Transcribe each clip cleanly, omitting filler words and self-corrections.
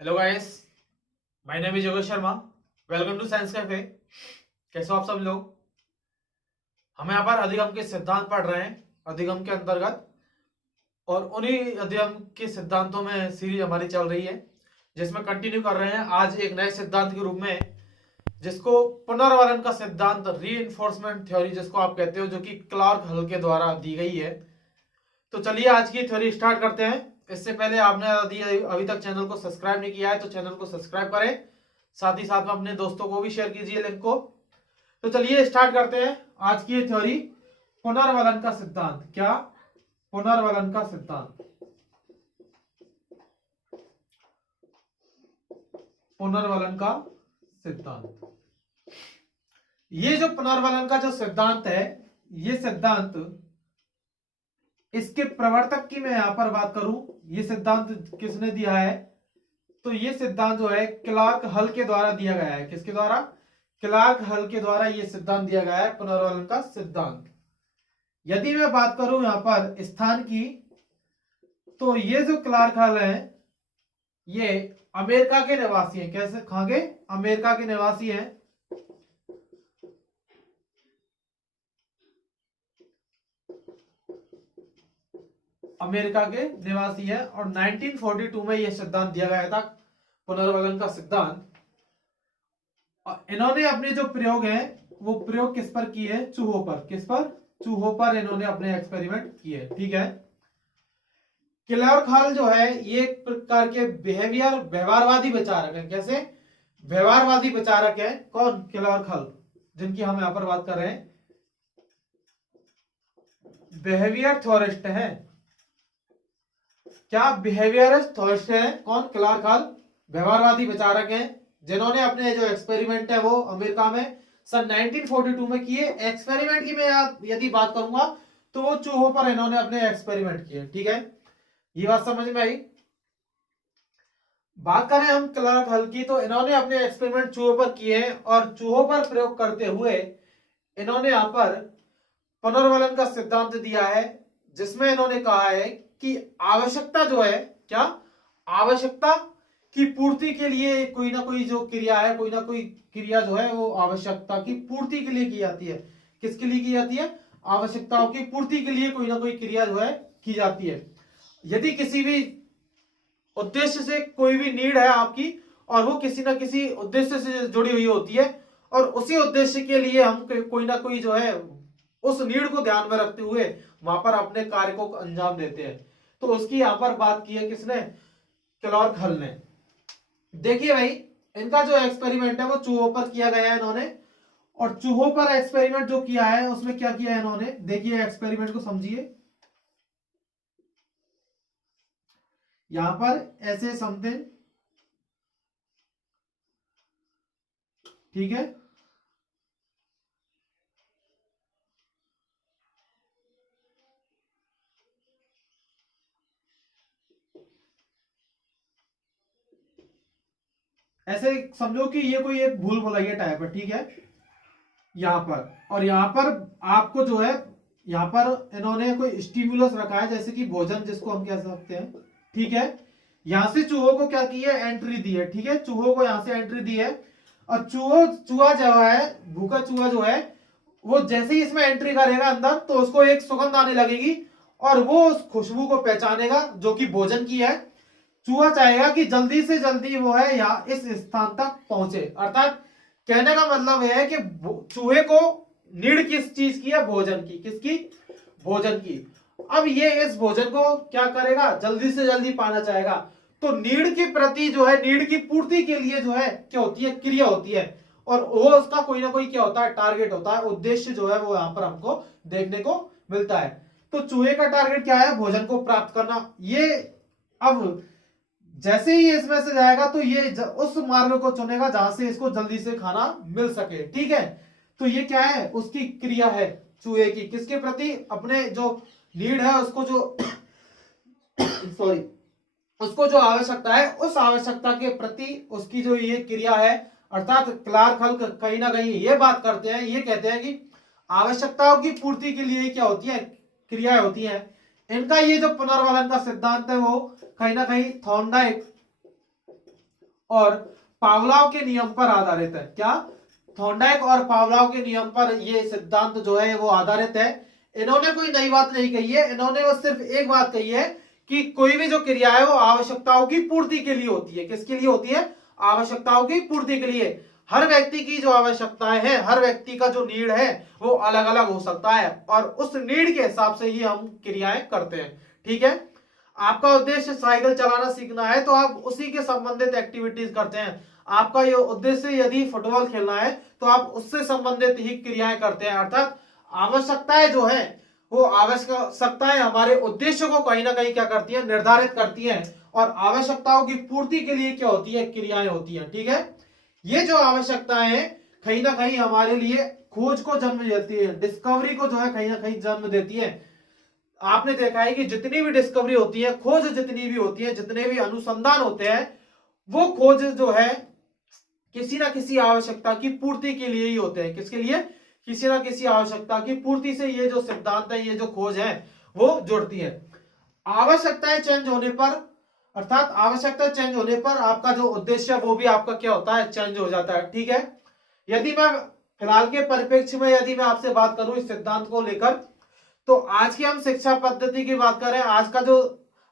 Hello guys, my name is Yogesh Sharma. Welcome to science cafe. कैसे हो आप सब लोग? हम यहाँ पर अधिगम के सिद्धांत पढ़ रहे हैं अधिगम के अंतर्गत, और उन्हीं अधिगम के सिद्धांतों में सीरीज हमारी चल रही है, जिसमें कंटिन्यू कर रहे हैं आज एक नए सिद्धांत के रूप में, जिसको पुनर्वलन का सिद्धांत, रीइंफोर्समेंट थ्योरी जिसको आप कहते हो, जो कि क्लार्क हल के द्वारा दी गई है। तो चलिए आज की थ्योरी स्टार्ट करते हैं। इससे पहले आपने यदि अभी तक चैनल को सब्सक्राइब नहीं किया है तो चैनल को सब्सक्राइब करें, साथ ही साथ में अपने दोस्तों को भी शेयर कीजिए लिंक को। तो चलिए स्टार्ट करते हैं आज की ये थ्योरी, पुनर्वलन का सिद्धांत। क्या? पुनर्वलन का सिद्धांत। पुनर्वलन का सिद्धांत। ये जो पुनर्वलन का जो सिद्धांत है, ये सिद्धांत, इसके प्रवर्तक की मैं यहां पर बात करूं, ये सिद्धांत किसने दिया है? तो ये सिद्धांत जो है क्लार्क हल के द्वारा दिया गया है। किसके द्वारा? क्लार्क हल के द्वारा ये सिद्धांत दिया गया है, पुनर्वलन का सिद्धांत। यदि मैं बात करूं यहां पर स्थान की, तो ये जो क्लार्क हल है ये अमेरिका के निवासी हैं। कैसे? कहां के? अमेरिका के निवासी हैं। अमेरिका के निवासी है, और 1942 में यह सिद्धांत दिया गया था, पुनर्वलन का सिद्धांत। इन्होंने अपने जो प्रयोग है वो प्रयोग किस पर किए हैं? चूहों पर। किस पर? चूहों पर इन्होंने अपने एक्सपेरिमेंट किए। ठीक है। क्लार्क हल जो है ये एक प्रकार के व्यवहारवादी विचारक है। कैसे? व्यवहारवादी विचारक है। कौन? क्लार्क हल, जिनकी हम यहां पर बात कर रहे हैं। बिहेवियर थ्योरिस्ट है। क्या? बिहेवियरिस्ट थ्योरिस्ट है। कौन? क्लार्क हल। व्यवहारवादी विचारक हैं, जिन्होंने अपने जो एक्सपेरिमेंट है वो अमेरिका में सन 1942 में किए। एक्सपेरिमेंट की मैं यदि बात करूंगा तो वो चूहों पर इन्होंने अपने एक्सपेरिमेंट किए। ठीक है, ये बात समझ में आई। बात करें हम क्लार्क हल की, तो इन्होंने अपने एक्सपेरिमेंट चूहों पर किए हैं, और चूहों पर प्रयोग करते हुए इन्होंने यहां पर पुनर्वलन का सिद्धांत दिया है, जिसमें इन्होंने कहा है कि आवश्यकता जो है, क्या? आवश्यकता की पूर्ति के लिए कोई ना कोई जो क्रिया है, कोई ना कोई क्रिया जो है वो आवश्यकता की पूर्ति के लिए की जाती है। किसके लिए की जाती है? आवश्यकताओं की पूर्ति के लिए कोई ना कोई क्रिया जो है की जाती है। यदि किसी भी उद्देश्य से कोई भी नीड है आपकी, और वो किसी ना किसी उद्देश्य से जुड़ी हुई होती है, और उसी उद्देश्य के लिए हम कोई ना कोई जो है उस नीड को ध्यान में रखते हुए वहां पर अपने कार्य को अंजाम देते हैं। तो उसकी यहां पर बात की है किसने? क्लार्क हल ने। देखिए भाई, इनका जो एक्सपेरिमेंट है वो चूहों पर किया गया है इन्होंने, और चूहों पर एक्सपेरिमेंट जो किया है उसमें क्या किया है इन्होंने? देखिए एक्सपेरिमेंट को समझिए। यहां पर ऐसे समथिंग, ठीक है, ऐसे समझो कि ये कोई एक भूल भुलैया टाइप है। ठीक है, यहां पर, और यहां पर आपको जो है, यहां पर इन्होंने कोई स्टिमुलस रखा है, जैसे कि भोजन जिसको हम कह सकते हैं। ठीक है, यहां से चूहों को क्या की है? एंट्री दी है। ठीक है, चूहों को यहां से एंट्री दी है, और चूहा जो है, भूखा चूहा जो है, वो जैसे ही इसमें एंट्री करेगा अंदर, तो उसको एक सुगंध आने लगेगी, और वो उस खुशबू को पहचानेगा जो कि भोजन की है। चूहा चाहेगा कि जल्दी से जल्दी वो है यहाँ इस स्थान तक पहुंचे। अर्थात कहने का मतलब यह है कि चूहे को नीड किस चीज की है? भोजन की। किसकी? भोजन की। अब ये इस भोजन को क्या करेगा? जल्दी से जल्दी पाना चाहेगा। तो नीड के प्रति जो है, नीड की पूर्ति के लिए जो है क्या होती है? क्रिया होती है, और वो उसका कोई ना कोई क्या होता है? टारगेट होता है, उद्देश्य जो है वो यहां पर हमको देखने को मिलता है। तो चूहे का टारगेट क्या है? भोजन को प्राप्त करना। ये अब जैसे ही इस मैसेज आएगा तो ये उस मार्ग को चुनेगा जहां से इसको जल्दी से खाना मिल सके। ठीक है, तो ये क्या है? उसकी क्रिया है चूहे की। किसके प्रति? अपने जो नीड है उसको, जो सॉरी, उसको जो आवश्यकता है, उस आवश्यकता के प्रति उसकी जो ये क्रिया है। अर्थात क्लार्क हल कहीं ना कहीं ये बात करते हैं, ये कहते हैं कि आवश्यकताओं की पूर्ति के लिए क्या होती है? क्रियाएं होती हैं। इनका ये जो पुनर्वलन का सिद्धांत है वो कहीं ना कहीं थॉर्नडाइक और पावलोव के नियम पर आधारित है। क्या? थॉर्नडाइक और पावलोव के नियम पर ये सिद्धांत जो है वो आधारित है। इन्होंने कोई नई बात नहीं कही है, इन्होंने बस सिर्फ एक बात कही है कि कोई भी जो क्रिया है वो आवश्यकताओं की पूर्ति के लिए होती है। किसके लिए होती है? आवश्यकताओं की पूर्ति के लिए। हर व्यक्ति की जो आवश्यकताएं हैं, हर व्यक्ति का जो नीड है वो अलग अलग हो सकता है और उस नीड के हिसाब से ही हम क्रियाएं करते हैं। ठीक है? आपका उद्देश्य साइकिल चलाना सीखना है तो आप उसी के संबंधित एक्टिविटीज करते हैं। आपका ये उद्देश्य यदि फुटबॉल खेलना है तो आप उससे संबंधित ही क्रियाएं करते हैं। अर्थात आवश्यकताएं जो है वो आवश्यकताएं हमारे उद्देश्य को कहीं ना कहीं क्या करती है? निर्धारित करती हैं और आवश्यकताओं की पूर्ति के लिए क्या होती है? क्रियाएं होती हैं। ठीक है? ये जो आवश्यकताएं हैं कहीं ना कहीं हमारे लिए खोज को जन्म देती है, डिस्कवरी को जो है कहीं ना कहीं जन्म देती है। आपने देखा है कि जितनी भी डिस्कवरी होती है, खोज जितनी भी होती है, जितने भी अनुसंधान होते हैं, वो खोज जो है किसी ना किसी आवश्यकता की पूर्ति के लिए ही होते हैं। किसके लिए? किसी ना किसी आवश्यकता की पूर्ति से ये जो सिद्धांत है, ये जो खोज है वो जुड़ती है। आवश्यकताएं चेंज होने पर, अर्थात आवश्यकता चेंज होने पर आपका जो उद्देश्य है वो भी आपका क्या होता है? चेंज हो जाता है। ठीक है? यदि मैं फिलहाल के परिप्रेक्ष्य में यदि मैं आपसे बात करूं इस सिद्धांत को लेकर, तो आज की हम शिक्षा पद्धति की बात करें, आज का जो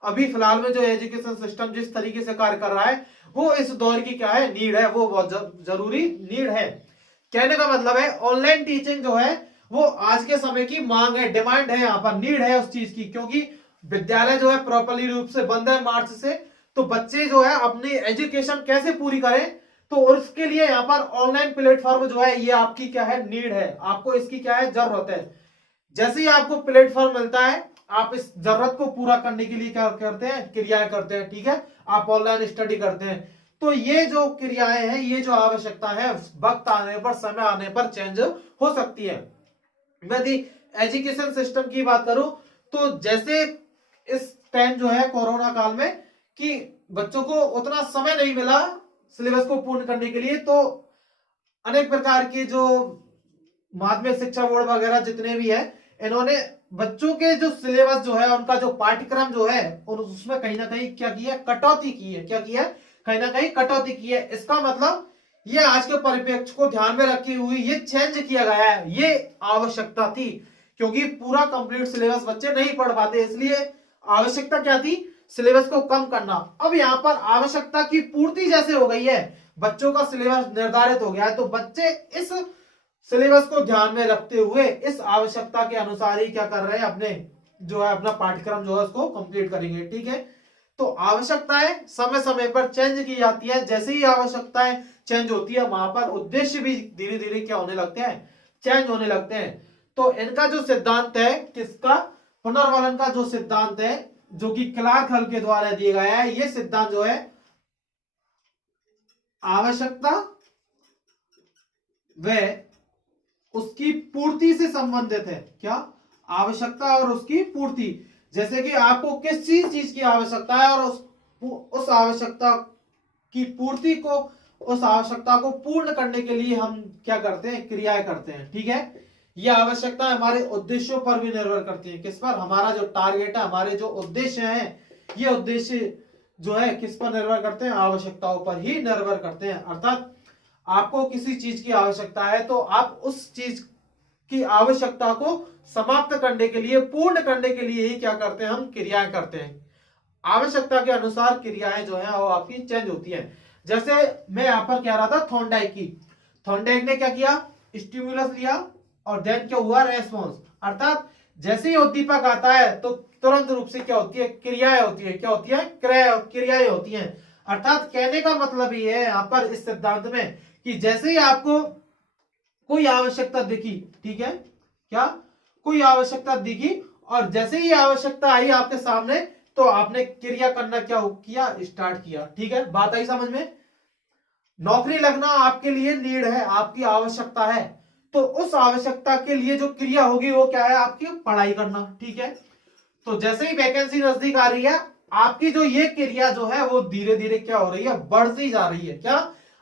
अभी फिलहाल में जो एजुकेशन सिस्टम जिस तरीके से कार्य कर रहा है वो इस दौर की क्या है? नीड है, वो बहुत जरूरी नीड है। कहने का मतलब है ऑनलाइन टीचिंग जो है वो आज के समय की मांग है, डिमांड है, यहाँ पर नीड है उस चीज की, क्योंकि विद्यालय जो है प्रॉपरली रूप से बंद है मार्च से। तो बच्चे जो है अपनी एजुकेशन कैसे पूरी करें, तो उसके लिए यहाँ पर ऑनलाइन प्लेटफॉर्म जो है ये आपकी क्या है? नीड है, आपको इसकी क्या है? जरूरत है। जैसे ही आपको प्लेटफॉर्म मिलता है आप इस जरूरत को पूरा करने के लिए क्या करते हैं? क्रियाएं करते हैं। ठीक है? आप ऑनलाइन स्टडी करते हैं। तो ये जो क्रियाएं हैं, ये जो आवश्यकता है, वक्त आने पर, समय आने पर चेंज हो सकती है। यदि एजुकेशन सिस्टम की बात करूं तो जैसे इस टाइम जो है कोरोना काल में कि बच्चों को उतना समय नहीं मिला सिलेबस को पूर्ण करने के लिए, तो अनेक प्रकार के जो माध्यमिक शिक्षा बोर्ड वगैरह जितने भी है, इन्होंने बच्चों के जो सिलेबस जो है, उनका जो पाठ्यक्रम जो है, और उसमें कहीं ना कहीं क्या किया है? कटौती की है। क्या किया है? कहीं ना कहीं कटौती की है। इसका मतलब ये आज के परिप्रेक्ष्य को ध्यान में रखी हुई ये चेंज किया गया है, ये आवश्यकता थी, क्योंकि पूरा कंप्लीट सिलेबस बच्चे नहीं पढ़ पाते, इसलिए आवश्यकता क्या थी? सिलेबस को कम करना। अब यहाँ पर आवश्यकता की पूर्ति जैसे हो गई है, बच्चों का सिलेबस निर्धारित हो गया है, तो बच्चे इस सिलेबस को ध्यान में रखते हुए इस आवश्यकता के अनुसार ही क्या कर रहे हैं? अपने जो है अपना पाठ्यक्रम जो है उसको कंप्लीट करेंगे। ठीक है? तो आवश्यकताएं समय समय पर चेंज की जाती है। जैसे ही आवश्यकताएं चेंज होती है वहां पर उद्देश्य भी धीरे धीरे क्या होने लगते हैं? चेंज होने लगते हैं। तो इनका जो सिद्धांत है, किसका? पुनर्वलन का जो सिद्धांत है, जो कि क्लार्क हल के द्वारा दिया गया है, ये सिद्धांत जो है आवश्यकता व उसकी पूर्ति से संबंधित है। क्या? आवश्यकता और उसकी पूर्ति। जैसे कि आपको किस चीज की आवश्यकता है और उस आवश्यकता की पूर्ति को, उस आवश्यकता को पूर्ण करने के लिए हम क्या करते हैं? क्रियाएं करते हैं। ठीक है? यह आवश्यकता हमारे उद्देश्यों पर भी निर्भर करती है। किस पर? हमारा जो टारगेट है, हमारे जो उद्देश्य है, ये उद्देश्य जो है किस पर निर्भर करते हैं? आवश्यकताओं पर ही निर्भर करते हैं। अर्थात आपको किसी चीज की आवश्यकता है तो आप उस चीज की आवश्यकता को समाप्त करने के लिए, पूर्ण करने के लिए ही क्या करते हैं? हम क्रियाएं करते हैं। आवश्यकता के अनुसार क्रियाएं जो है वो आपकी चेंज होती है। जैसे मैं यहां पर कह रहा था थॉर्नडाइक की, थॉर्नडाइक ने क्या किया? स्टिमुलस लिया और देन क्या हुआ? रेस्पॉन्स। अर्थात जैसे ही उद्दीपक आता है तो तुरंत रूप से क्या होती है? क्रियाएं होती है। क्या होती है? क्रियाएं होती हैं। अर्थात कहने का मतलब ये है यहाँ पर इस सिद्धांत में कि जैसे ही आपको कोई आवश्यकता दिखी, ठीक है, क्या? कोई आवश्यकता दिखी और जैसे ही आवश्यकता आई आपके सामने तो आपने क्रिया करना क्या किया? स्टार्ट किया। ठीक है? बात आई समझ में? नौकरी लगना आपके लिए नीड है, आपकी आवश्यकता है, तो उस आवश्यकता के लिए जो क्रिया होगी वो क्या है? आपकी पढ़ाई करना। ठीक है? तो जैसे ही वैकेंसी नजदीक आ रही है, आपकी जो ये क्रिया जो है वो धीरे धीरे क्या हो रही है? बढ़ती जा रही है। क्या?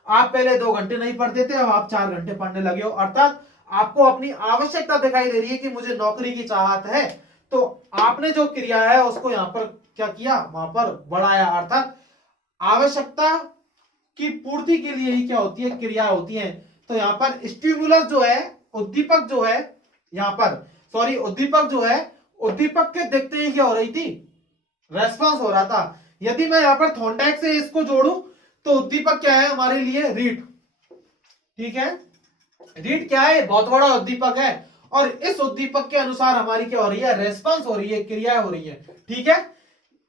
आप पहले 2 घंटे नहीं पढ़ते थे, अब आप 4 घंटे पढ़ने लगे हो। अर्थात आपको अपनी आवश्यकता दिखाई दे रही है कि मुझे नौकरी की चाहत है, तो आपने जो क्रिया है उसको यहां पर क्या किया? वहां पर बढ़ाया। अर्थात आवश्यकता की पूर्ति के लिए ही क्या होती है, क्रिया होती है। तो यहाँ पर स्टिमुलस जो है, उद्दीपक जो है, यहाँ पर सॉरी उद्दीपक जो है, उद्दीपक के देखते ही क्या हो रही थी, रेस्पॉन्स हो रहा था। यदि मैं यहाँ पर थॉर्नडाइक से इसको जोड़ू तो उद्दीपक क्या है हमारे लिए, रीड। ठीक है, रीड क्या है, बहुत बड़ा उद्दीपक है और इस उद्दीपक के अनुसार हमारी क्या हो रही है, रेस्पॉन्स हो रही है, क्रिया हो रही है। ठीक है,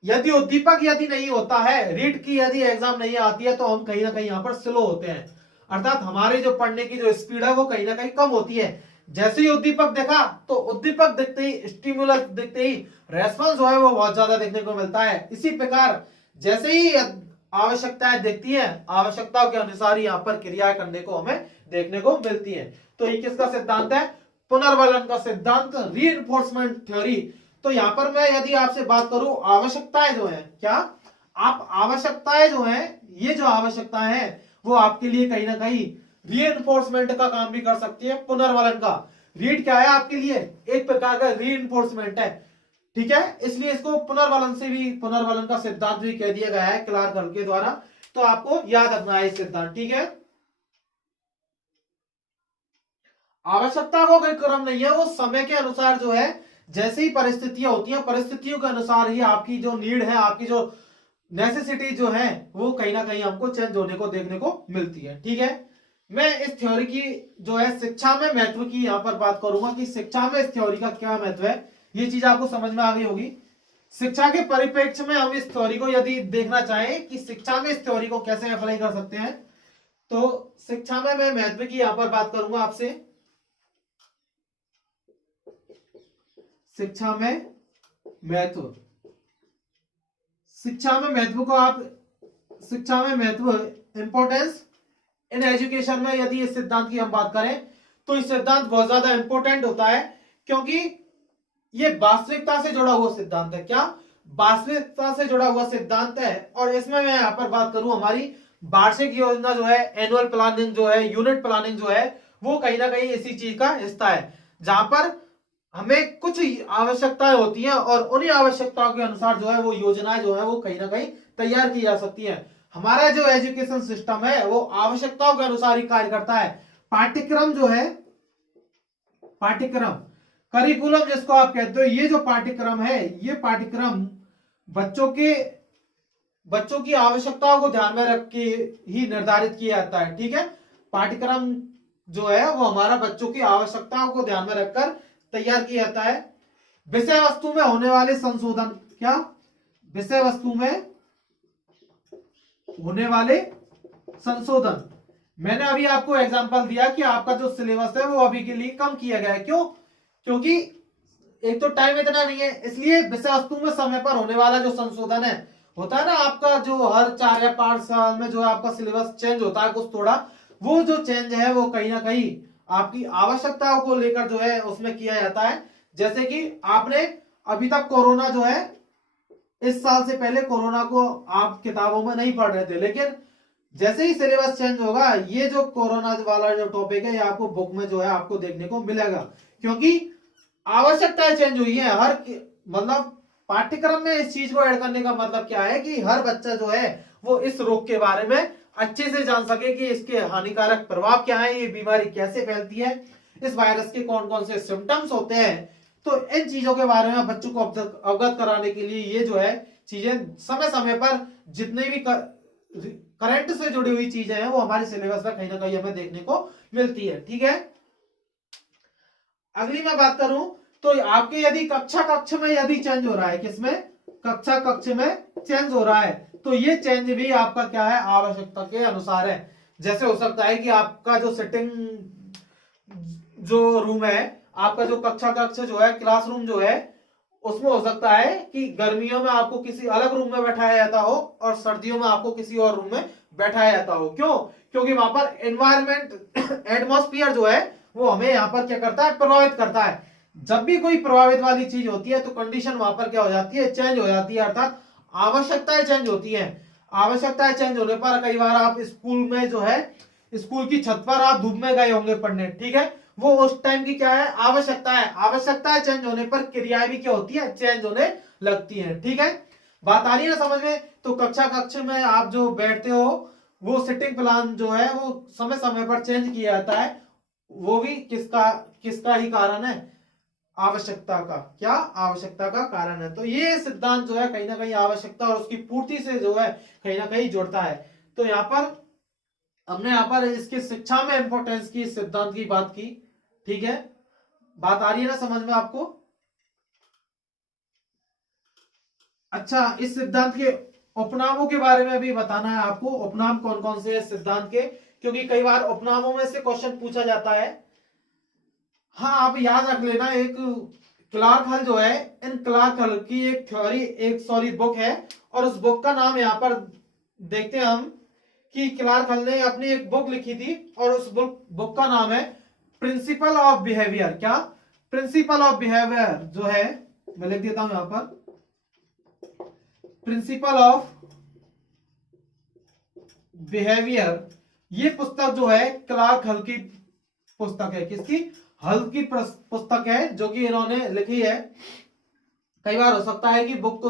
यदि उद्दीपक यदि नहीं होता है, रीड की यदि एग्जाम नहीं आती है तो हम कहीं ना कहीं यहाँ पर स्लो होते हैं, अर्थात हमारे जो पढ़ने की जो स्पीड है वो कहीं ना कहीं कम होती है। जैसे ही उद्दीपक देखा तो उद्दीपक देखते ही, स्टिमुलस देखते ही रेस्पॉन्स जो है वो बहुत ज्यादा देखने को मिलता है। इसी प्रकार जैसे ही आवश्यकताएं देखती है, आवश्यकताओं के अनुसार यहाँ पर क्रियाएं करने को हमें देखने को मिलती है। तो ये किसका सिद्धांत है, पुनर्वलन का सिद्धांत, रीइंफोर्समेंट थ्योरी। तो यहां पर मैं यदि आपसे बात करूं, आवश्यकताएं जो है, क्या आप आवश्यकताएं जो है, ये जो आवश्यकताएं है वो आपके लिए कहीं ना कहीं रीइंफोर्समेंट का काम भी कर सकती है, पुनर्वलन का। रीड क्या है आपके लिए, एक प्रकार का रीइंफोर्समेंट है। ठीक है, इसलिए इसको पुनर्वलन से भी, पुनर्वलन का सिद्धांत भी कह दिया गया है क्लार्क के द्वारा। तो आपको याद रखना है इस सिद्धांत। ठीक है, आवश्यकता को कोई क्रम नहीं है, वो समय के अनुसार जो है, जैसे ही परिस्थितियां होती हैं, परिस्थितियों के अनुसार ही आपकी जो नीड है, आपकी जो नेसेसिटी जो है वो कहीं ना कहीं हमको चेंज होने को देखने को मिलती है। ठीक है, मैं इस थ्योरी की जो है शिक्षा में महत्व की यहां पर बात करूंगा कि शिक्षा में इस थ्योरी का क्या महत्व है, ये चीज आपको समझ में आ गई होगी। शिक्षा के परिप्रेक्ष्य में हम इस थ्योरी को यदि देखना चाहें कि शिक्षा में इस थ्योरी को कैसे अप्लाई कर सकते हैं, तो शिक्षा में मैं महत्व की यहां पर बात करूंगा आपसे। शिक्षा में महत्व, शिक्षा में महत्व को आप, शिक्षा में महत्व, इंपॉर्टेंस इन एजुकेशन में यदि इस सिद्धांत की हम बात करें तो इस सिद्धांत बहुत ज्यादा इंपॉर्टेंट होता है, क्योंकि ये वास्तविकता से जुड़ा हुआ सिद्धांत है। क्या, वास्तविकता से जुड़ा हुआ सिद्धांत है। और इसमें मैं यहाँ पर बात करूं, हमारी वार्षिक योजना जो है, एनुअल प्लानिंग जो है, यूनिट प्लानिंग जो है, वो कहीं ना कहीं इसी चीज का हिस्सा है, जहां पर हमें कुछ आवश्यकताएं होती हैं और उन्हीं आवश्यकताओं के अनुसार जो है वो योजनाएं जो है वो कहीं ना कहीं तैयार की जा सकती है। हमारा जो एजुकेशन सिस्टम है वो आवश्यकताओं के अनुसार ही कार्य करता है। पाठ्यक्रम जो है, पाठ्यक्रम, करिकुलम जिसको आप कहते हो, ये जो पाठ्यक्रम है, ये पाठ्यक्रम बच्चों की आवश्यकताओं को ध्यान में रख के ही निर्धारित किया जाता है। ठीक है, पाठ्यक्रम जो है वो हमारा बच्चों की आवश्यकताओं को ध्यान में रखकर तैयार किया जाता है। विषय वस्तु में होने वाले संशोधन, क्या, विषय वस्तु में होने वाले संशोधन, मैंने अभी आपको एग्जांपल दिया कि आपका जो सिलेबस है वो अभी के लिए कम किया गया है। क्यों, क्योंकि एक तो टाइम इतना नहीं है, इसलिए विषय वस्तु में समय पर होने वाला जो संशोधन है, होता है ना आपका जो हर 4 या 5 साल में जो आपका सिलेबस चेंज होता है कुछ थोड़ा, वो जो चेंज है वो कहीं ना कहीं आपकी आवश्यकताओं को लेकर जो है उसमें किया जाता है। जैसे कि आपने अभी तक कोरोना जो है, इस साल से पहले कोरोना को आप किताबों में नहीं पढ़ रहे थे, लेकिन जैसे ही सिलेबस चेंज होगा ये जो कोरोना वाला जो टॉपिक है ये आपको बुक में जो है आपको देखने को मिलेगा, क्योंकि आवश्यकताएं चेंज हुई है। हर मतलब पाठ्यक्रम में इस चीज को ऐड करने का मतलब क्या है कि हर बच्चा जो है वो इस रोग के बारे में अच्छे से जान सके कि इसके हानिकारक प्रभाव क्या है, ये बीमारी कैसे फैलती है, इस वायरस के कौन कौन से सिम्टम्स होते हैं। तो इन चीजों के बारे में बच्चों को अवगत कराने के लिए ये जो है चीजें समय समय पर जितने भी करंट से जुड़ी हुई चीजें हैं वो हमारे सिलेबस में कहीं ना कहीं हमें देखने को मिलती है। ठीक है, अगली मैं बात करूं तो आपके यदि कक्ष में यदि चेंज हो रहा है, किसमें, कक्ष में चेंज हो रहा है, तो ये चेंज भी आपका क्या है, आवश्यकता के अनुसार है। जैसे हो सकता है कि आपका जो सिटिंग जो रूम है, आपका जो कक्ष जो है, क्लासरूम जो है, उसमें हो सकता है कि गर्मियों में आपको किसी अलग रूम में बैठाया जाता हो और सर्दियों में आपको किसी और रूम में बैठाया जाता हो। क्यों, क्योंकि वहां पर एनवायरमेंट, एटमॉस्फेयर जो है वो हमें यहाँ पर क्या करता है, प्रभावित करता है। जब भी कोई प्रभावित वाली चीज होती है तो कंडीशन वहां पर क्या हो जाती है, चेंज हो जाती है, अर्थात आवश्यकताएं चेंज होती है। आवश्यकताएं चेंज होने पर कई बार आप स्कूल में जो है, स्कूल की छत पर आप धूप में गए होंगे पढ़ने, ठीक है, वो उस टाइम की क्या है, आवश्यकता है। आवश्यकताएं चेंज होने पर क्रियाएं भी क्या होती है, चेंज होने लगती हैं। ठीक है, बात आ रही है ना समझ में। तो कक्ष में आप जो बैठते हो वो सिटिंग प्लान जो है वो समय समय पर चेंज किया जाता है, वो भी किसका किसका ही कारण है, आवश्यकता का। क्या? आवश्यकता का कारण है। तो ये सिद्धांत जो है कहीं ना कहीं आवश्यकता और उसकी पूर्ति से जो है कहीं ना कहीं जुड़ता है। तो यहाँ पर हमने यहाँ पर इसकी शिक्षा में इंपॉर्टेंस की इस सिद्धांत की बात की। ठीक है, बात आ रही है ना समझ में आपको? अच्छा, इस सिद्धांत के उपनामों के बारे में भी बताना है आपको। उपनाम कौन कौन से हैं सिद्धांत के, क्योंकि कई बार उपनामों में से क्वेश्चन पूछा जाता है। हाँ, आप याद रख लेना, एक क्लार्क हल जो है, इन क्लार्क हल की एक थ्योरी, एक सॉरी बुक है, और उस बुक का नाम यहाँ पर देखते हैं हम कि क्लार्क हल ने अपनी एक बुक लिखी थी, और उस बुक का नाम है प्रिंसिपल ऑफ बिहेवियर। क्या? प्रिंसिपल ऑफ बिहेवियर जो है, मैं लिख देता हूं यहां पर, प्रिंसिपल ऑफ बिहेवियर। ये पुस्तक जो है क्लार्क हल की पुस्तक है। किसकी? हल की पुस्तक है, जो कि इन्होंने लिखी है। कई बार हो सकता है कि बुक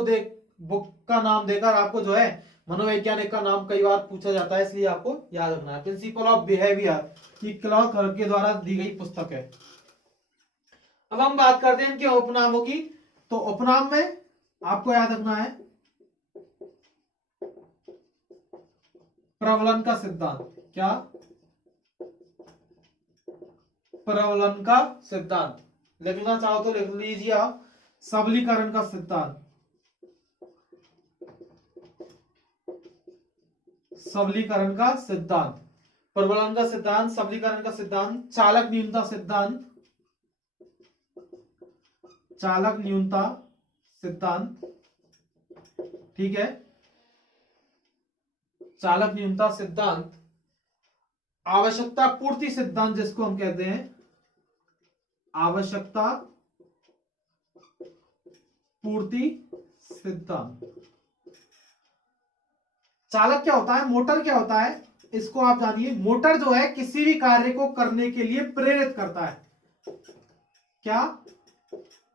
का नाम देकर आपको जो है मनोवैज्ञानिक का नाम कई बार पूछा जाता है, इसलिए आपको याद रखना है। प्रिंसिपल ऑफ बिहेवियर ये क्लार्क हल के द्वारा दी गई पुस्तक है। अब हम बात करते हैं इनके उपनामों की। तो उपनाम में आपको याद रखना है प्रबलन का सिद्धांत। क्या? प्रबलन का सिद्धांत। लिखना चाहो तो लिख लीजिए आप, सबलीकरण का सिद्धांत। सबलीकरण का सिद्धांत, प्रबलन का सिद्धांत, सबलीकरण का सिद्धांत, चालक न्यूनता सिद्धांत, चालक न्यूनता सिद्धांत। ठीक है, चालक न्यूनता सिद्धांत, आवश्यकता पूर्ति सिद्धांत जिसको हम कहते हैं, आवश्यकता पूर्ति सिद्धांत। चालक क्या होता है, मोटर क्या होता है, इसको आप जानिए। मोटर जो है किसी भी कार्य को करने के लिए प्रेरित करता है। क्या?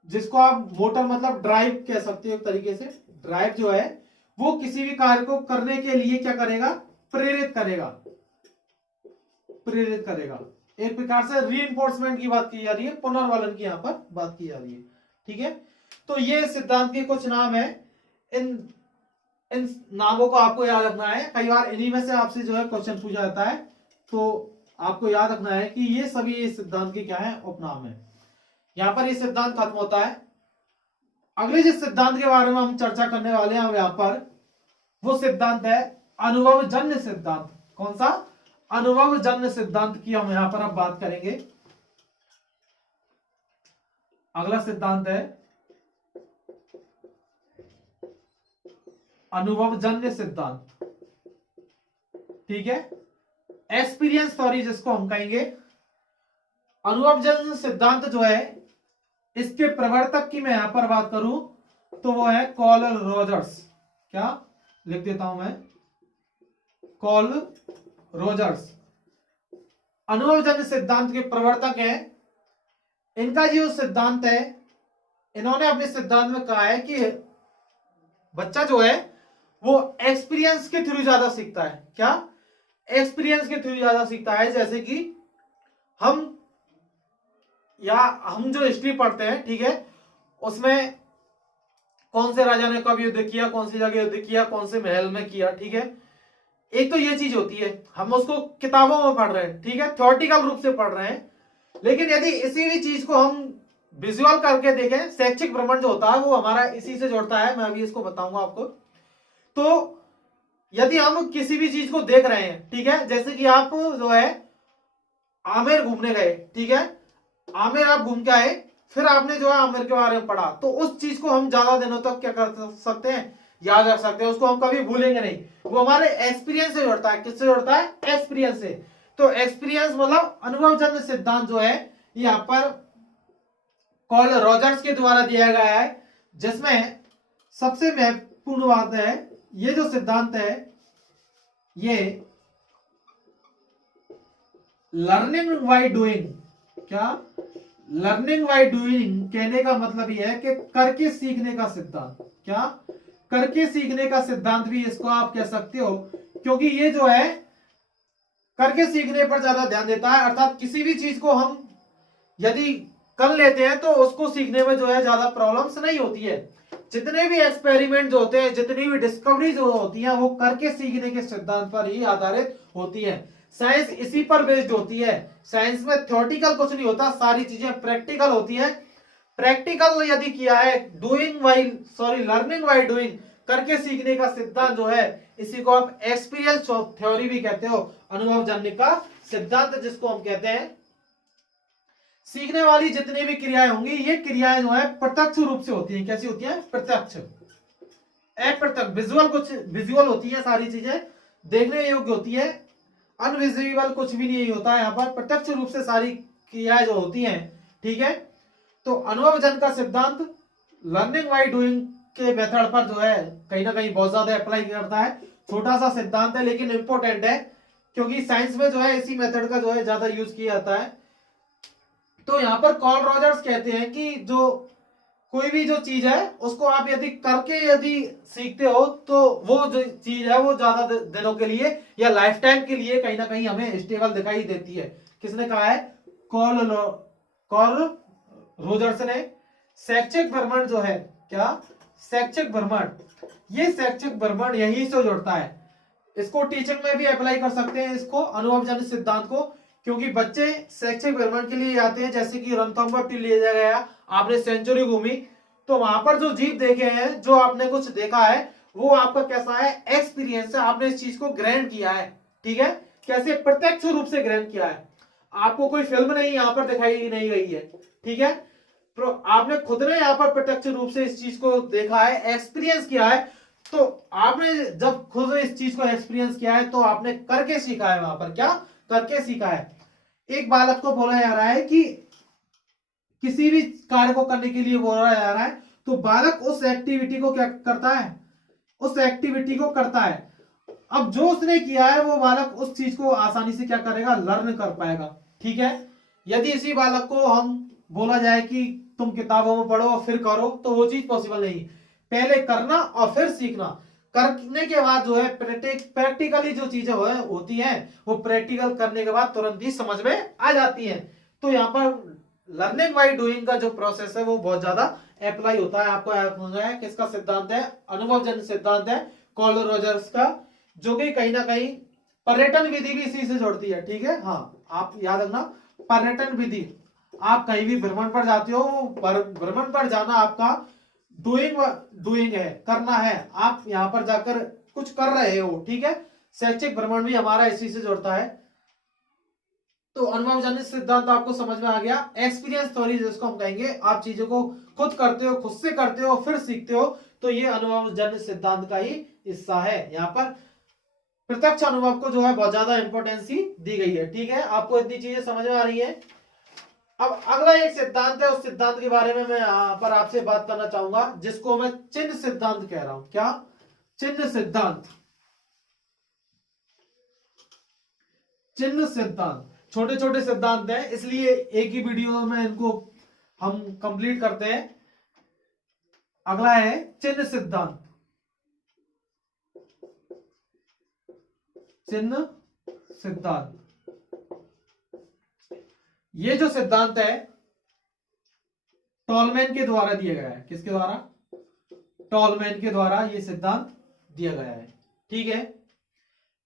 जिसको आप मोटर मतलब ड्राइव कह सकते हो एक तरीके से। ड्राइव जो है वो किसी भी कार्य को करने के लिए क्या करेगा? प्रेरित करेगा, प्रेरित करेगा। एक प्रकार से रीइंफोर्समेंट की बात की जा रही है, पुनर्वलन की यहां पर बात की जा रही है। ठीक है, तो ये सिद्धांत के कुछ नाम है। इन इन नामों को आपको याद रखना है। कई बार इन्हीं में से आपसे जो है क्वेश्चन पूछा जाता है, तो आपको याद रखना है कि ये सभी इस सिद्धांत के क्या है? उपनाम है। यहां पर ये सिद्धांत खत्म होता है। अगले जिस सिद्धांत के बारे में हम चर्चा करने वाले हैं यहां पर, वो सिद्धांत है अनुभवजन्य सिद्धांत। कौन सा? अनुभवजन्य सिद्धांत की हम यहां पर अब बात करेंगे। अगला सिद्धांत है अनुभवजन्य सिद्धांत। ठीक है, एक्सपीरियंस थ्योरी जिसको हम कहेंगे। अनुभवजन्य सिद्धांत जो है, इसके प्रवर्तक की मैं यहां पर बात करूं तो वो है कॉल रोजर्स। क्या? लिख देता हूं मैं, कॉल रोजर्स अनुभवजन्य सिद्धांत के प्रवर्तक हैं। इनका जो सिद्धांत है, इन्होंने अपने सिद्धांत में कहा है कि बच्चा जो है वो एक्सपीरियंस के थ्रू ज्यादा सीखता है। क्या? एक्सपीरियंस के थ्रू ज्यादा सीखता है। जैसे कि हम जो हिस्ट्री पढ़ते हैं, ठीक है, उसमें कौन से राजा ने कब युद्ध किया, कौन सी जगह युद्ध किया, कौन से महल में किया। ठीक है, एक तो ये चीज होती है, हम उसको किताबों में पढ़ रहे हैं, ठीक है, थ्योरेटिकल रूप से पढ़ रहे हैं। लेकिन यदि इसी भी चीज को हम विजुअल करके देखें, शैक्षिक भ्रमण जो होता है वो हमारा इसी से जुड़ता है। मैं अभी इसको बताऊंगा आपको। तो यदि हम किसी भी चीज को देख रहे हैं, ठीक है, जैसे कि आप जो है आमेर घूमने गए, ठीक है, आमेर आप घूम के आए, फिर आपने जो है आमेर के बारे में पढ़ा, तो उस चीज को हम ज्यादा दिनों तक क्या कर सकते हैं? याद रख सकते हैं। उसको हम कभी भूलेंगे नहीं। वो हमारे एक्सपीरियंस से जुड़ता है। किससे जुड़ता है? एक्सपीरियंस से। तो एक्सपीरियंस मतलब अनुभवजन्य सिद्धांत जो है यहाँ पर कॉल रॉजर्स के द्वारा दिया गया है, जिसमें सबसे महत्वपूर्ण बात है, ये जो सिद्धांत है ये लर्निंग बाय डूइंग। क्या? लर्निंग बाय डूइंग कहने का मतलब यह है कि करके सीखने का सिद्धांत। क्या? करके सीखने का सिद्धांत भी इसको आप कह सकते हो, क्योंकि ये जो है करके सीखने पर ज्यादा ध्यान देता है, अर्थात किसी भी चीज को हम यदि कर लेते हैं तो उसको सीखने में जो है ज्यादा प्रॉब्लम्स नहीं होती है। जितने भी एक्सपेरिमेंट जो होते हैं, जितनी भी डिस्कवरी जो होती है, वो करके सीखने के सिद्धांत पर ही आधारित होती है। साइंस इसी पर बेस्ड होती है। साइंस में थ्योरेटिकल कुछ नहीं होता, सारी चीजें प्रैक्टिकल होती है। प्रैक्टिकल यदि किया है, लर्निंग बाय डूइंग, करके सीखने का सिद्धांत जो है, इसी को आप एक्सपीरियंस थ्योरी भी कहते हो, अनुभव जन्य का सिद्धांत जिसको हम कहते हैं। सीखने वाली जितनी भी क्रियाएं होंगी, ये क्रियाएं जो है प्रत्यक्ष रूप से होती हैं। कैसी होती हैं? प्रत्यक्ष। अप्रत्यक्ष विजुअल होती है, सारी चीजें देखने योग्य होती है। अनविजिबल कुछ भी नहीं होता है यहाँ पर, प्रत्यक्ष रूप से सारी क्रियाएं जो होती हैं। ठीक है, तो अनुभवजन का सिद्धांत लर्निंग बाय डूइंग के मेथड पर जो है कहीं ना कहीं बहुत ज्यादा अप्लाई करता है। छोटा सा सिद्धांत है लेकिन इंपॉर्टेंट है, क्योंकि साइंस में जो है इसी मेथड का जो है ज्यादा यूज किया जाता है। तो यहाँ पर कार्ल रॉजर्स कहते हैं कि जो कोई भी जो चीज है उसको आप यदि करके यदि सीखते हो तो वो जो चीज है वो ज्यादा दिनों के लिए या लाइफ टाइम के लिए कहीं ना कहीं हमें स्टेबल दिखाई देती है। किसने कहा है? कार्ल रॉजर्स ने। शैक्षिक भ्रमण जो है, क्या? शैक्षिक भ्रमण, ये शैक्षिक भ्रमण यही से जुड़ता है। इसको टीचिंग में भी अप्लाई कर सकते हैं, इसको अनुभवजन्य सिद्धांत को, क्योंकि बच्चे शैक्षिक भ्रमण के लिए आते हैं। जैसे कि रणथंभौर ले जाया गया, आपने सेंचुरी घूमी, तो वहां पर जो जीव देखे हैं, जो आपने कुछ देखा है, वो आपका कैसा है? एक्सपीरियंस है। आपने इस चीज को ग्रहण किया है। ठीक है, कैसे? प्रत्यक्ष रूप से ग्रहण किया है। आपको कोई फिल्म नहीं यहाँ पर दिखाई नहीं गई है। ठीक है, तो आपने खुद ने यहाँ पर प्रत्यक्ष रूप से इस चीज को देखा है, एक्सपीरियंस किया है। तो आपने जब खुद इस चीज को एक्सपीरियंस किया है तो आपने करके सीखा है। वहां पर क्या करके सीखा है? एक बालक को बोला जा रहा है कि किसी भी कार्य को करने के लिए बोला जा रहा है, तो बालक उस एक्टिविटी को क्या करता है? उस एक्टिविटी को करता है। अब जो उसने किया है वो बालक उस चीज को आसानी से क्या करेगा? लर्न कर पाएगा। ठीक है, यदि इसी बालक को हम बोला जाए कि तुम किताबों में पढ़ो और फिर करो, तो वो चीज पॉसिबल नहीं। पहले करना और फिर सीखना। करने के बाद जो है प्रैक्टिकली जो चीजें होती हैं, वो प्रैक्टिकल करने के बाद तुरंत ही समझ में आ जाती हैं। तो यहाँ पर लर्निंग बाय डूइंग का जो प्रोसेस है वो बहुत ज्यादा अप्लाई होता है। आपको याद होना है किसका सिद्धांत है? अनुभवजन्य सिद्धांत है कार्ल रॉजर्स का, जो कि कहीं ना कहीं पर्यटन विधि भी इसी से जुड़ती है। ठीक है, हाँ, आप याद रखना, पर्यटन विधि। आप कहीं भी भ्रमण पर जाते हो, भ्रमण पर जाना आपका डूइंग है, करना है। आप यहाँ पर जाकर कुछ कर रहे हो। ठीक है, शैक्षिक भ्रमण भी हमारा इसी से जुड़ता है। तो अनुभवजन्य सिद्धांत आपको समझ में आ गया। एक्सपीरियंस थ्योरी जिसको हम कहेंगे, आप चीजों को खुद करते हो, खुद से करते हो, फिर सीखते हो, तो ये अनुभवजन्य सिद्धांत का ही हिस्सा है। यहाँ पर प्रत्यक्ष अनुभव को जो है बहुत ज्यादा इंपॉर्टेंस ही दी गई है। ठीक है, आपको इतनी चीजें समझ में आ रही है। अब अगला एक सिद्धांत है, उस सिद्धांत के बारे में मैं यहाँ पर आपसे बात करना चाहूंगा, जिसको मैं चिन्ह सिद्धांत कह रहा हूं। क्या? चिन्ह सिद्धांत। चिन्ह सिद्धांत छोटे छोटे सिद्धांत हैं, इसलिए एक ही वीडियो में इनको हम कंप्लीट करते हैं। अगला है चिन्ह सिद्धांत। चिन्ह सिद्धांत, ये जो सिद्धांत है टॉलमैन के द्वारा दिया गया है। किसके द्वारा? टॉलमैन के द्वारा ये सिद्धांत दिया गया है। ठीक है,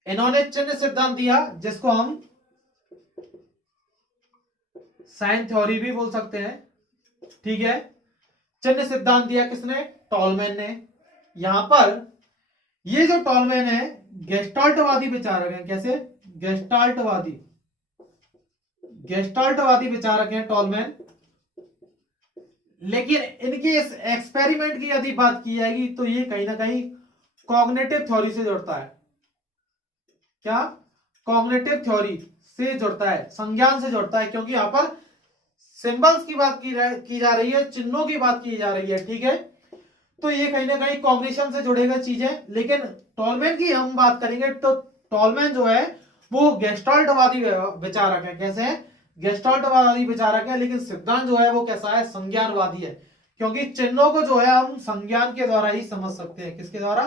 इन्होंने चिन्ह सिद्धांत दिया, जिसको हम साइन थ्योरी भी बोल सकते हैं। ठीक है, चिन्ह सिद्धांत दिया किसने? टॉलमैन ने। यहां पर ये जो टॉलमैन है, गेस्टाल्टवादी विचारक है। कैसे? गेस्टाल्टवादी विचारक हैं टॉलमैन। लेकिन इनके इस एक्सपेरिमेंट की यदि बात की जाएगी तो ये कहीं ना कहीं कॉग्निटिव थ्योरी से जुड़ता है। क्या? कॉग्निटिव थ्योरी से जुड़ता है, संज्ञान से जुड़ता है, क्योंकि यहां पर सिंबल्स की बात की जा रही है, चिन्हों की बात की जा रही है। ठीक है, तो ये कहीं ना कहीं कॉग्निशन से जुड़ेगा चीजें। लेकिन टॉलमैन की हम बात करेंगे तो टॉलमैन जो है वो गेस्टाल्टवादी विचारक है। कैसे है? गेस्टाल्टवादी विचारक है, लेकिन सिद्धांत जो है वो कैसा है? संज्ञानवादी है, क्योंकि चिन्हों को जो है हम संज्ञान के द्वारा ही समझ सकते हैं। किसके द्वारा?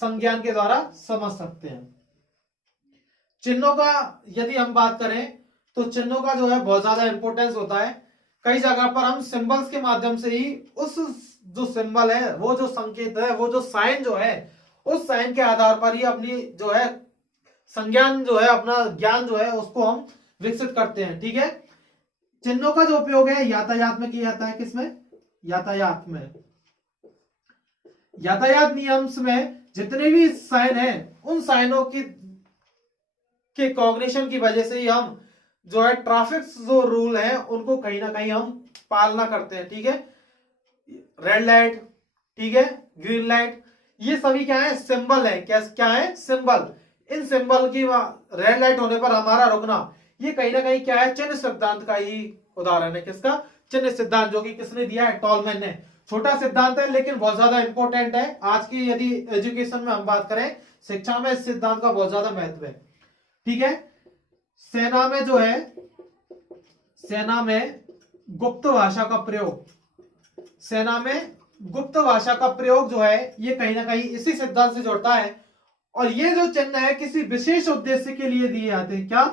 संज्ञान के द्वारा समझ सकते हैं। चिन्हों का यदि हम बात करें तो चिन्हों का जो है बहुत ज्यादा इंपॉर्टेंस होता है। कई जगह पर हम सिंबल्स के माध्यम से ही उस जो सिंबल है, वो जो संकेत है, वो जो साइन जो है, उस साइन के आधार पर ही अपनी जो है संज्ञान जो है, अपना ज्ञान जो है उसको हम विकसित करते हैं। ठीक है, चिन्हों का जो उपयोग है यातायात में किया जाता है। किसमें? यातायात में। यातायात नियम में जितने भी साइन है, उन साइनों की के कॉग्निशन की वजह से ही हम जो है ट्रैफिक जो रूल है उनको कहीं ना कहीं हम पालना करते हैं। ठीक है, रेड लाइट, ठीक है, ग्रीन लाइट, ये सभी क्या है? सिंबल है। क्या है? सिंबल। इन सिंबल की रेड लाइट होने पर हमारा रुकना, ये कहीं ना कहीं क्या है? चिन्ह सिद्धांत का ही उदाहरण है। किसका? चिन्ह सिद्धांत, जो कि किसने दिया है? टॉलमैन ने। छोटा सिद्धांत है लेकिन बहुत ज्यादा इंपॉर्टेंट है। आज की यदि एजुकेशन में हम बात करें, शिक्षा में इस सिद्धांत का बहुत ज्यादा महत्व है। ठीक है, सेना में जो है, सेना में गुप्त भाषा का प्रयोग, सेना में गुप्त भाषा का प्रयोग जो है ये कहीं ना कहीं इसी सिद्धांत से जुड़ता है। और ये जो चिन्ह है किसी विशेष उद्देश्य के लिए दिए जाते हैं। क्या?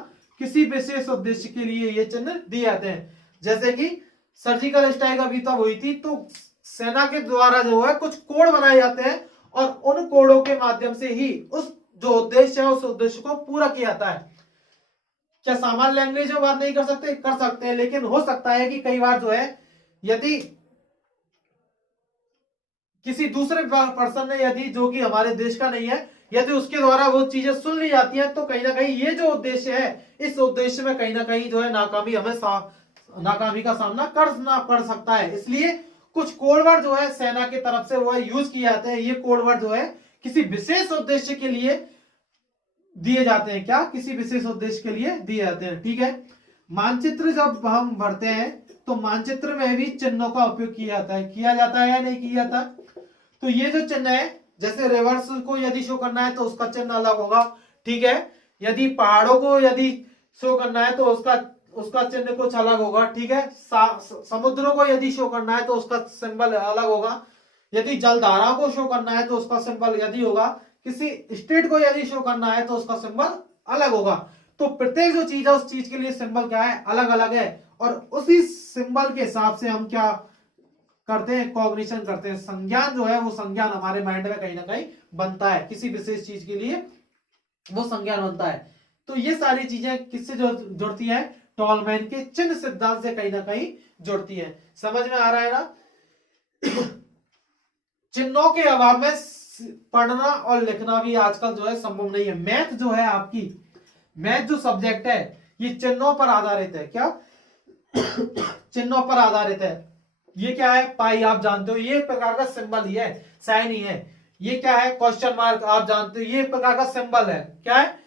किसी विशेष उद्देश्य के लिए ये चिन्ह दिए जाते हैं। जैसे कि सर्जिकल स्ट्राइक अभी तक हुई थी, तो सेना के द्वारा जो है कुछ कोड बनाए जाते हैं और उन कोडों के माध्यम से ही उस जो उद्देश्य है उस उद्देश्य को पूरा किया जाता है। क्या सामान्य लैंग्वेज में बात नहीं कर सकते? कर सकते हैं, लेकिन हो सकता है कि कई बार जो है यदि किसी दूसरे पर्सन ने, यदि जो कि हमारे देश का नहीं है, यदि उसके द्वारा वो चीजें सुन ली जाती हैं, तो कहीं ना कहीं ये जो उद्देश्य है, इस उद्देश्य में कहीं ना कहीं जो है नाकामी नाकामी का सामना कर सकता है। इसलिए कुछ कोड वर्ड जो है सेना की तरफ से वो यूज किए जाते हैं। ये कोड वर्ड जो है किसी विशेष उद्देश्य के लिए दिए जाते हैं। क्या? किसी विशेष उद्देश्य के लिए दिए जाते हैं। ठीक है, मानचित्र जब हम भरते हैं तो मानचित्र में भी चिन्हों का उपयोग किया जाता है। किया जाता है या नहीं किया जाता? तो ये जो चिन्ह है, जैसे रिवर्स को यदि शो करना है तो उसका चिन्ह अलग होगा। ठीक है, यदि पहाड़ों को यदि शो करना है तो उसका चिन्ह कुछ अलग होगा। ठीक है, समुद्रों को यदि शो करना है तो उसका सिंबल अलग होगा। यदि जलधारा को शो करना है तो उसका सिंबल यदि होगा। किसी स्टेट को यदि शो करना है तो उसका सिंबल अलग होगा। तो प्रत्येक जो चीज है उस चीज के लिए सिंबल क्या है? अलग अलग है। और उसी सिंबल के हिसाब से हम क्या करते हैं? कॉग्निशन करते हैं। संज्ञान जो है वो संज्ञान हमारे माइंड में कहीं ना कहीं बनता है। किसी विशेष चीज के लिए वो संज्ञान बनता है। तो ये सारी चीजें किससे जुड़ती है? टॉलमैन के चिन्ह सिद्धांत से कहीं ना कहीं जुड़ती है। समझ में आ रहा है ना? चिन्हों के अभाव में पढ़ना और लिखना भी आजकल जो है संभव नहीं है। मैथ जो है आपकी, मैथ जो सब्जेक्ट है ये चिन्हों पर आधारित है। क्या? चिन्हों पर आधारित है। ये क्या है? पाई, आप जानते हो, ये एक प्रकार का सिंबल ही है, साइन ही है। ये क्या है? क्वेश्चन मार्क, आप जानते हो, ये एक प्रकार का सिंबल है। क्या है?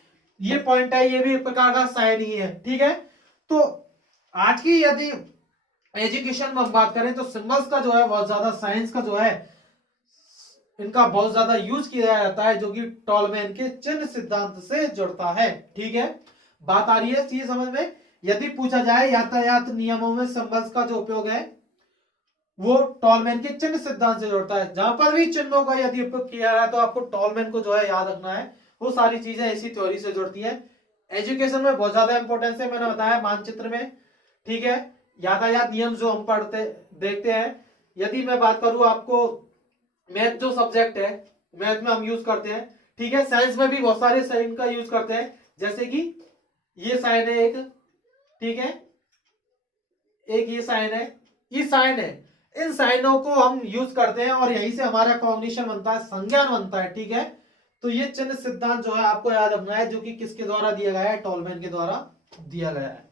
ये पॉइंट है, ये भी एक प्रकार का साइन ही है। ठीक है, तो आज की यदि एजुकेशन में हम बात करें तो सिंबल्स का जो है बहुत ज्यादा, साइंस का जो है इनका बहुत ज्यादा यूज किया जाता है, जो कि टॉलमैन के चिन्ह सिद्धांत से जुड़ता है। ठीक है, बात आ रही है चीज समझ में? यदि पूछा जाए यातायात नियमों में सिंबल्स का जो उपयोग है वो टॉलमैन के चिन्ह सिद्धांत से जुड़ता है। जहां पर भी चिन्हों का यदि उपयोग किया है तो आपको टॉलमैन को जो है याद रखना है। वो सारी चीजें इसी थ्योरी से जुड़ती है। एजुकेशन में बहुत ज्यादा इंपॉर्टेंस है, मैंने बताया मानचित्र में। ठीक है, यातायात नियम जो हम पढ़ते देखते हैं। यदि मैं बात करूं आपको, मैथ जो सब्जेक्ट है, मैथ में हम यूज करते हैं। ठीक है, साइंस में भी बहुत सारे साइन का यूज करते हैं। जैसे कि ये साइन है एक, ठीक है, एक ये साइन है, ये साइन है। इन साइनों को हम यूज करते हैं और यहीं से हमारा कॉग्निशन बनता है, संज्ञान बनता है। ठीक है, तो ये चिन्ह सिद्धांत जो है आपको याद रखना है, जो कि किसके द्वारा दिया गया है? टॉलमैन के द्वारा दिया गया है।